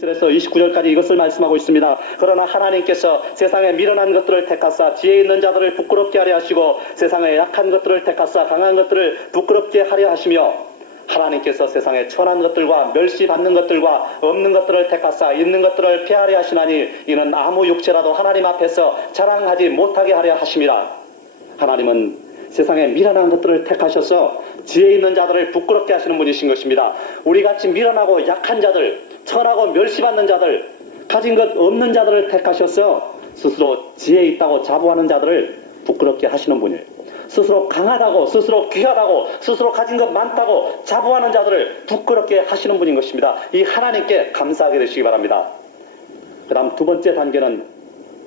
그래서 29절까지 이것을 말씀하고 있습니다. 그러나 하나님께서 세상에 미련한 것들을 택하사 지혜 있는 자들을 부끄럽게 하려 하시고 세상에 약한 것들을 택하사 강한 것들을 부끄럽게 하려 하시며 하나님께서 세상에 천한 것들과 멸시받는 것들과 없는 것들을 택하사 있는 것들을 폐하려 하시나니 이는 아무 육체라도 하나님 앞에서 자랑하지 못하게 하려 하심이라. 하나님은 세상에 미련한 것들을 택하셔서 지혜 있는 자들을 부끄럽게 하시는 분이신 것입니다. 우리같이 미련하고 약한 자들, 천하고 멸시받는 자들, 가진 것 없는 자들을 택하셔서 스스로 지혜 있다고 자부하는 자들을 부끄럽게 하시는 분이에요. 스스로 강하다고, 스스로 귀하다고, 스스로 가진 것 많다고 자부하는 자들을 부끄럽게 하시는 분인 것입니다. 이 하나님께 감사하게 되시기 바랍니다. 그 다음 두 번째 단계는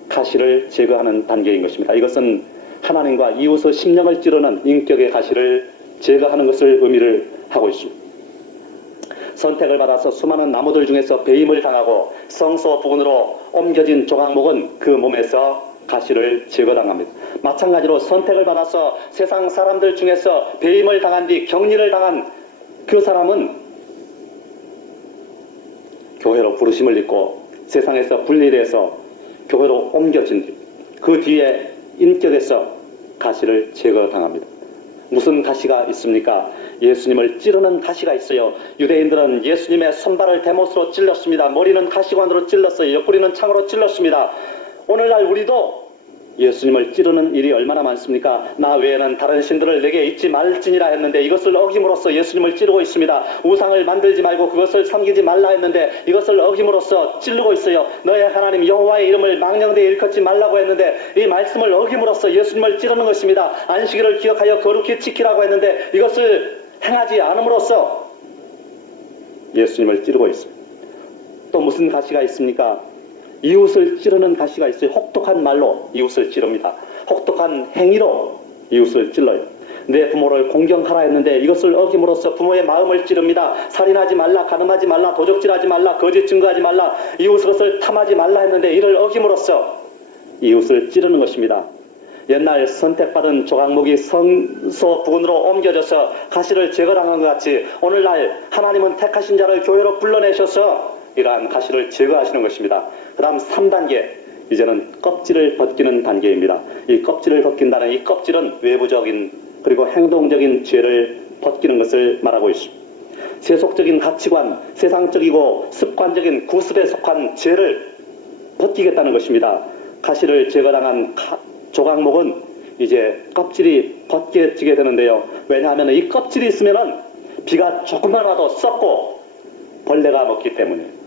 가시를 제거하는 단계인 것입니다. 이것은 하나님과 이웃의 심령을 찌르는 인격의 가시를 제거하는 것을 의미를 하고 있습니다. 선택을 받아서 수많은 나무들 중에서 배임을 당하고 성소 부근으로 옮겨진 조각목은 그 몸에서 가시를 제거당합니다. 마찬가지로 선택을 받아서 세상 사람들 중에서 배임을 당한 뒤 격리를 당한 그 사람은 교회로 부르심을 입고 세상에서 분리돼서 교회로 옮겨진 뒤 그 뒤에 인격에서 가시를 제거당합니다. 무슨 가시가 있습니까? 예수님을 찌르는 가시가 있어요. 유대인들은 예수님의 손발을 대못으로 찔렀습니다. 머리는 가시관으로 찔렀어요. 옆구리는 창으로 찔렀습니다. 오늘날 우리도 예수님을 찌르는 일이 얼마나 많습니까? 나 외에는 다른 신들을 내게 잊지 말지니라 했는데 이것을 어김으로써 예수님을 찌르고 있습니다. 우상을 만들지 말고 그것을 섬기지 말라 했는데 이것을 어김으로써 찌르고 있어요. 너의 하나님 여호와의 이름을 망령되이 일컫지 말라고 했는데 이 말씀을 어김으로써 예수님을 찌르는 것입니다. 안식일을 기억하여 거룩히 지키라고 했는데 이것을 행하지 않음으로써 예수님을 찌르고 있습니다. 또 무슨 가시가 있습니까? 이웃을 찌르는 가시가 있어요. 혹독한 말로 이웃을 찌릅니다. 혹독한 행위로 이웃을 찔러요. 내 부모를 공경하라 했는데 이것을 어김으로써 부모의 마음을 찌릅니다. 살인하지 말라, 간음하지 말라, 도적질하지 말라, 거짓 증거하지 말라, 이웃 것을 탐하지 말라 했는데 이를 어김으로써 이웃을 찌르는 것입니다. 옛날 선택받은 조각목이 성소 부근으로 옮겨져서 가시를 제거당한 것 같이 오늘날 하나님은 택하신 자를 교회로 불러내셔서 이러한 가시를 제거하시는 것입니다. 그 다음 3단계, 이제는 껍질을 벗기는 단계입니다. 이 껍질을 벗긴다는 이 껍질은 외부적인 그리고 행동적인 죄를 벗기는 것을 말하고 있습니다. 세속적인 가치관, 세상적이고 습관적인 구습에 속한 죄를 벗기겠다는 것입니다. 가시를 제거당한 조각목은 이제 껍질이 벗겨지게 되는데요. 왜냐하면 이 껍질이 있으면 비가 조금만 와도 썩고 벌레가 먹기 때문에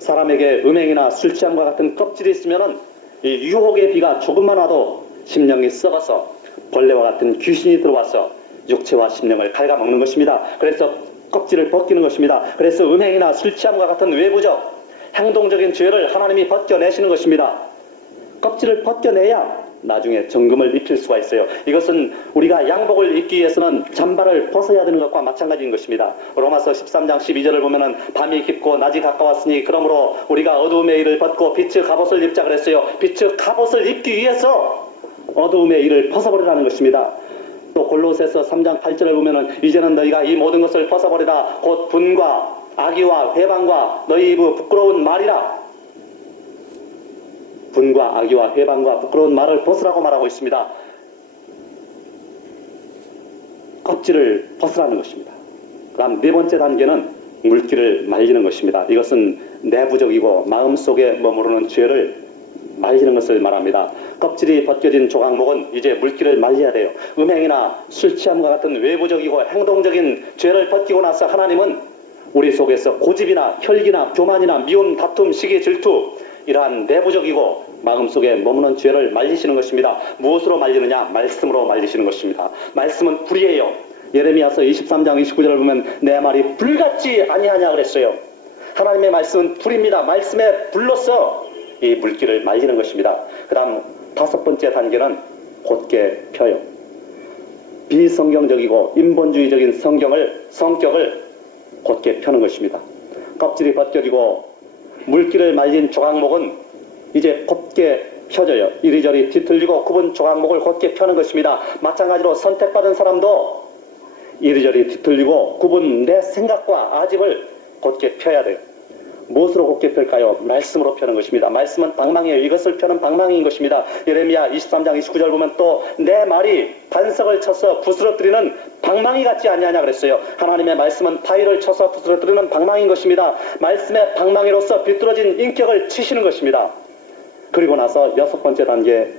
사람에게 음행이나 술 취함과 같은 껍질이 있으면 이 유혹의 비가 조금만 와도 심령이 썩어서 벌레와 같은 귀신이 들어와서 육체와 심령을 갉아먹는 것입니다. 그래서 껍질을 벗기는 것입니다. 그래서 음행이나 술 취함과 같은 외부적 행동적인 죄를 하나님이 벗겨내시는 것입니다. 껍질을 벗겨내야 나중에 정금을 입힐 수가 있어요. 이것은 우리가 양복을 입기 위해서는 잠바를 벗어야 되는 것과 마찬가지인 것입니다. 로마서 13장 12절을 보면은 밤이 깊고 낮이 가까웠으니 그러므로 우리가 어두움의 일을 벗고 빛의 갑옷을 입자 그랬어요. 빛의 갑옷을 입기 위해서 어두움의 일을 벗어버리라는 것입니다. 또 골로새서 3장 8절을 보면은 이제는 너희가 이 모든 것을 벗어버리라. 곧 분과 악의와 회방과 너희 부끄러운 말이라. 분과 악의와 회방과 부끄러운 말을 벗으라고 말하고 있습니다. 껍질을 벗으라는 것입니다. 그 다음 네 번째 단계는 물기를 말리는 것입니다. 이것은 내부적이고 마음속에 머무르는 죄를 말리는 것을 말합니다. 껍질이 벗겨진 조각목은 이제 물기를 말려야 돼요. 음행이나 술 취함과 같은 외부적이고 행동적인 죄를 벗기고 나서 하나님은 우리 속에서 고집이나 혈기나 교만이나 미움, 다툼, 시기, 질투 이러한 내부적이고 마음속에 머무는 죄를 말리시는 것입니다. 무엇으로 말리느냐? 말씀으로 말리시는 것입니다. 말씀은 불이에요. 예레미야서 23장 29절을 보면 내 말이 불같지 아니하냐 그랬어요. 하나님의 말씀은 불입니다. 말씀에 불로써 이 물기를 말리는 것입니다. 그 다음 5번째 단계는 곧게 펴요. 비성경적이고 인본주의적인 성격을 곧게 펴는 것입니다. 껍질이 벗겨지고 물기를 말린 조각목은 이제 곧게 펴져요. 이리저리 뒤틀리고 굽은 조각목을 곧게 펴는 것입니다. 마찬가지로 선택받은 사람도 이리저리 뒤틀리고 굽은 내 생각과 아집을 곧게 펴야 돼요. 무엇으로 곱게 펼까요? 말씀으로 펴는 것입니다. 말씀은 방망이에요. 이것을 펴는 방망이인 것입니다. 예레미야 23장 29절 보면 또 내 말이 반석을 쳐서 부스러뜨리는 방망이 같지 아니하냐 그랬어요. 하나님의 말씀은 바위를 쳐서 부스러뜨리는 방망이인 것입니다. 말씀의 방망이로서 비뚤어진 인격을 치시는 것입니다. 그리고 나서 6번째 단계,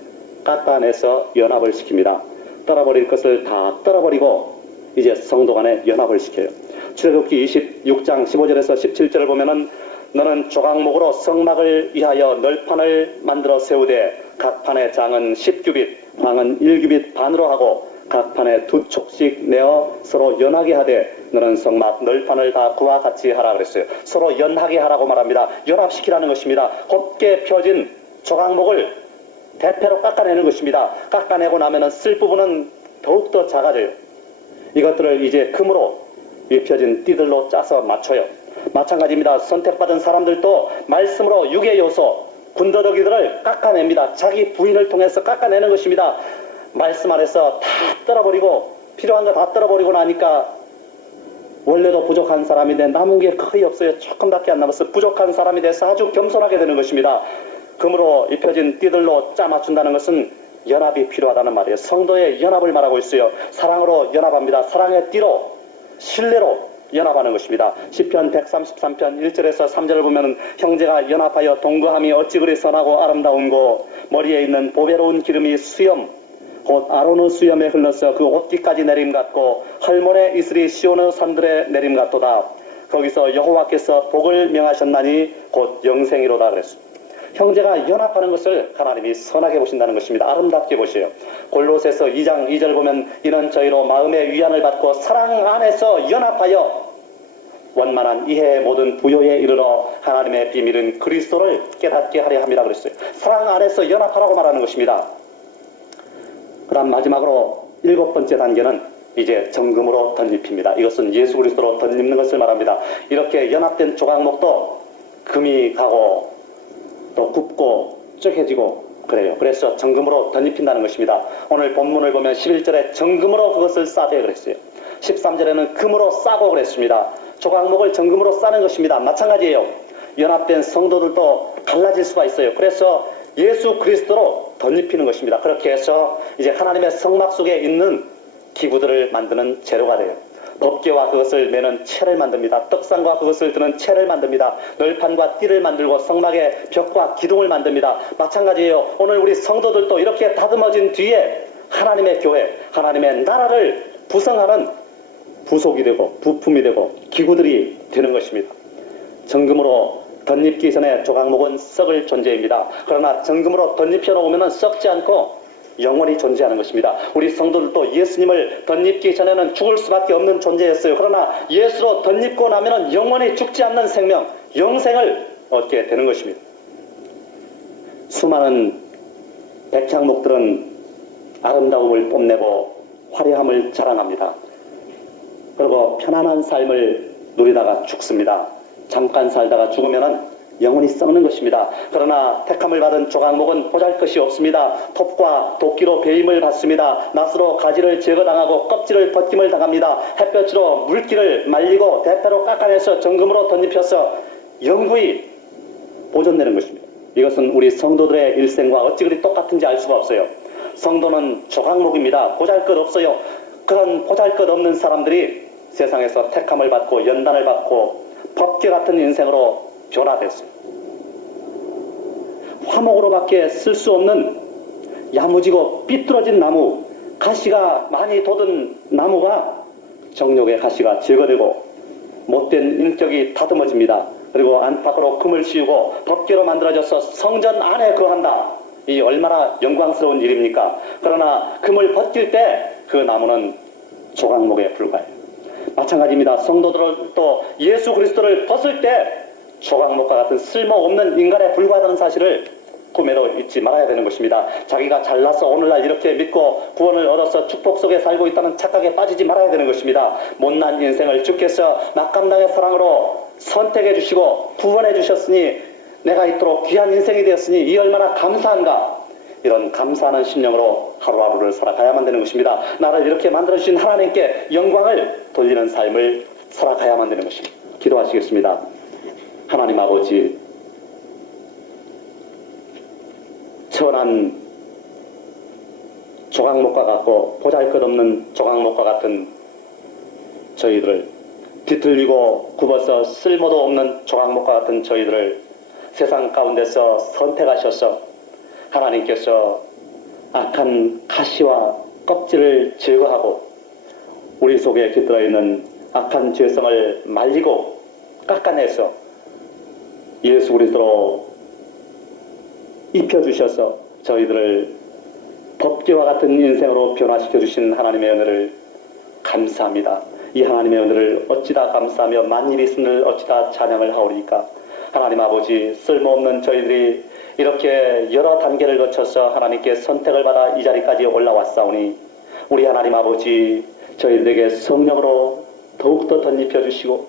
깎아내서 연합을 시킵니다. 떨어버릴 것을 다 떨어버리고 이제 성도 간에 연합을 시켜요. 출애굽기 26장 15절에서 17절을 보면은 너는 조각목으로 성막을 위하여 널판을 만들어 세우되 각 판의 장은 10규빗, 광은 1규빗 반으로 하고 각 판에 2촉씩 내어 서로 연하게 하되 너는 성막 널판을 다 그와 같이 하라 그랬어요. 서로 연하게 하라고 말합니다. 연합시키라는 것입니다. 곱게 펴진 조각목을 대패로 깎아내는 것입니다. 깎아내고 나면은 쓸 부분은 더욱더 작아져요. 이것들을 이제 금으로 입혀진 띠들로 짜서 맞춰요. 마찬가지입니다. 선택받은 사람들도 말씀으로 육의 요소, 군더더기들을 깎아냅니다. 자기 부인을 통해서 깎아내는 것입니다. 말씀 안에서 다 떨어버리고 필요한 거 다 떨어버리고 나니까 원래도 부족한 사람인데 남은 게 거의 없어요. 조금밖에 안 남았어요. 부족한 사람이 돼서 아주 겸손하게 되는 것입니다. 금으로 입혀진 띠들로 짜 맞춘다는 것은 연합이 필요하다는 말이에요. 성도의 연합을 말하고 있어요. 사랑으로 연합합니다. 사랑의 띠로, 신뢰로 연합하는 것입니다. 시편 133편 1절에서 3절을 보면 형제가 연합하여 동거함이 어찌 그리 선하고 아름다운고 머리에 있는 보배로운 기름이 수염 곧 아로노 수염에 흘러서 그 옷깃까지 내림 같고 헐몬의 이슬이 시오노 산들의 내림 같도다. 거기서 여호와께서 복을 명하셨나니 곧 영생이로다 그랬습니다. 형제가 연합하는 것을 하나님이 선하게 보신다는 것입니다. 아름답게 보셔요. 골로새서 2장 2절 보면 이는 저희로 마음의 위안을 받고 사랑 안에서 연합하여 원만한 이해의 모든 부요에 이르러 하나님의 비밀은 그리스도를 깨닫게 하려 함이라 그랬어요. 사랑 안에서 연합하라고 말하는 것입니다. 그 다음 마지막으로 7번째 단계는 이제 정금으로 덧입힙니다. 이것은 예수 그리스도로 덧입는 것을 말합니다. 이렇게 연합된 조각목도 금이 가고 또 굽고 쪼개지고 그래요. 그래서 정금으로 덧입힌다는 것입니다. 오늘 본문을 보면 11절에 정금으로 그것을 싸되 그랬어요. 13절에는 금으로 싸고 그랬습니다. 조각목을 정금으로 싸는 것입니다. 마찬가지예요. 연합된 성도들도 갈라질 수가 있어요. 그래서 예수 그리스도로 덧입히는 것입니다. 그렇게 해서 이제 하나님의 성막 속에 있는 기구들을 만드는 재료가 돼요. 법궤와 그것을 매는 채를 만듭니다. 떡상과 그것을 드는 채를 만듭니다. 널판과 띠를 만들고 성막의 벽과 기둥을 만듭니다. 마찬가지예요. 오늘 우리 성도들도 이렇게 다듬어진 뒤에 하나님의 교회, 하나님의 나라를 구성하는 부속이 되고 부품이 되고 기구들이 되는 것입니다. 정금으로 덧입기 전에 조각목은 썩을 존재입니다. 그러나 정금으로 덧입혀 놓으면 썩지 않고 영원히 존재하는 것입니다. 우리 성도들도 예수님을 덧입기 전에는 죽을 수밖에 없는 존재였어요. 그러나 예수로 덧입고 나면 영원히 죽지 않는 생명, 영생을 얻게 되는 것입니다. 수많은 백향목들은 아름다움을 뽐내고 화려함을 자랑합니다. 그리고 편안한 삶을 누리다가 죽습니다. 잠깐 살다가 죽으면 영원히 썩는 것입니다. 그러나 택함을 받은 조각목은 보잘것이 없습니다. 톱과 도끼로 베임을 받습니다. 낫으로 가지를 제거당하고 껍질을 벗김을 당합니다. 햇볕으로 물기를 말리고 대패로 깎아내서 정금으로 덧입혀서 영구히 보존되는 것입니다. 이것은 우리 성도들의 일생과 어찌 그리 똑같은지 알 수가 없어요. 성도는 조각목입니다. 보잘것없어요. 그런 보잘것없는 사람들이 세상에서 택함을 받고 연단을 받고 법궤 같은 인생으로 변화됐어요. 화목으로밖에 쓸 수 없는 야무지고 삐뚤어진 나무, 가시가 많이 돋은 나무가 정욕의 가시가 제거되고 못된 인격이 다듬어집니다. 그리고 안팎으로 금을 씌우고 법궤로 만들어져서 성전 안에 거한다. 이 얼마나 영광스러운 일입니까? 그러나 금을 벗길 때 그 나무는 조각목에 불과해요. 마찬가지입니다. 성도들도 예수 그리스도를 벗을 때 조각목과 같은 쓸모없는 인간에 불과하다는 사실을 꿈에도 잊지 말아야 되는 것입니다. 자기가 잘나서 오늘날 이렇게 믿고 구원을 얻어서 축복 속에 살고 있다는 착각에 빠지지 말아야 되는 것입니다. 못난 인생을 주께서 낙감당의 사랑으로 선택해 주시고 구원해 주셨으니 내가 이토록 귀한 인생이 되었으니 이 얼마나 감사한가. 이런 감사하는 심령으로 하루하루를 살아가야만 되는 것입니다. 나를 이렇게 만들어주신 하나님께 영광을 돌리는 삶을 살아가야만 되는 것입니다. 기도하시겠습니다. 하나님 아버지, 천한 조각목과 같고 보잘것없는 조각목과 같은 저희들을, 뒤틀리고 굽어서 쓸모도 없는 조각목과 같은 저희들을 세상 가운데서 선택하셔서 하나님께서 악한 가시와 껍질을 제거하고 우리 속에 깃들어 있는 악한 죄성을 말리고 깎아내서 예수 그리스도로 입혀주셔서 저희들을 법궤와 같은 인생으로 변화시켜 주신 하나님의 은혜를 감사합니다. 이 하나님의 은혜를 어찌다 감사하며 만일이 있음을 어찌다 찬양을 하오리까. 하나님 아버지, 쓸모없는 저희들이 이렇게 여러 단계를 거쳐서 하나님께 선택을 받아 이 자리까지 올라왔사오니 우리 하나님 아버지, 저희들에게 성령으로 더욱더 덧입혀 주시고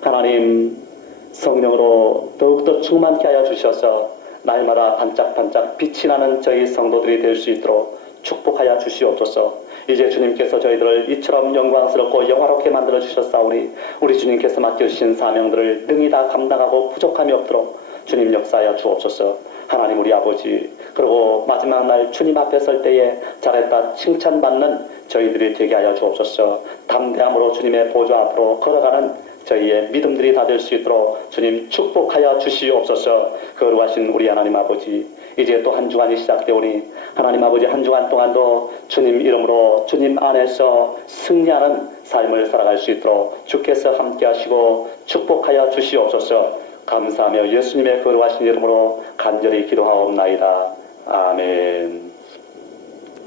하나님 성령으로 더욱더 충만케 하여 주셔서 날마다 반짝반짝 빛이 나는 저희 성도들이 될 수 있도록 축복하여 주시옵소서. 이제 주님께서 저희들을 이처럼 영광스럽고 영화롭게 만들어 주셨사오니 우리 주님께서 맡겨주신 사명들을 능히 다 감당하고 부족함이 없도록 주님 역사하여 주옵소서. 하나님 우리 아버지, 그리고 마지막 날 주님 앞에 설 때에 잘했다 칭찬받는 저희들이 되게 하여 주옵소서. 담대함으로 주님의 보좌 앞으로 걸어가는 저희의 믿음들이 다 될 수 있도록 주님 축복하여 주시옵소서. 거룩하신 우리 하나님 아버지, 이제 또 한 주간이 시작되오니 하나님 아버지, 한 주간 동안도 주님 이름으로 주님 안에서 승리하는 삶을 살아갈 수 있도록 주께서 함께 하시고 축복하여 주시옵소서. 감사하며 예수님의 거룩하신 이름으로 간절히 기도하옵나이다. 아멘.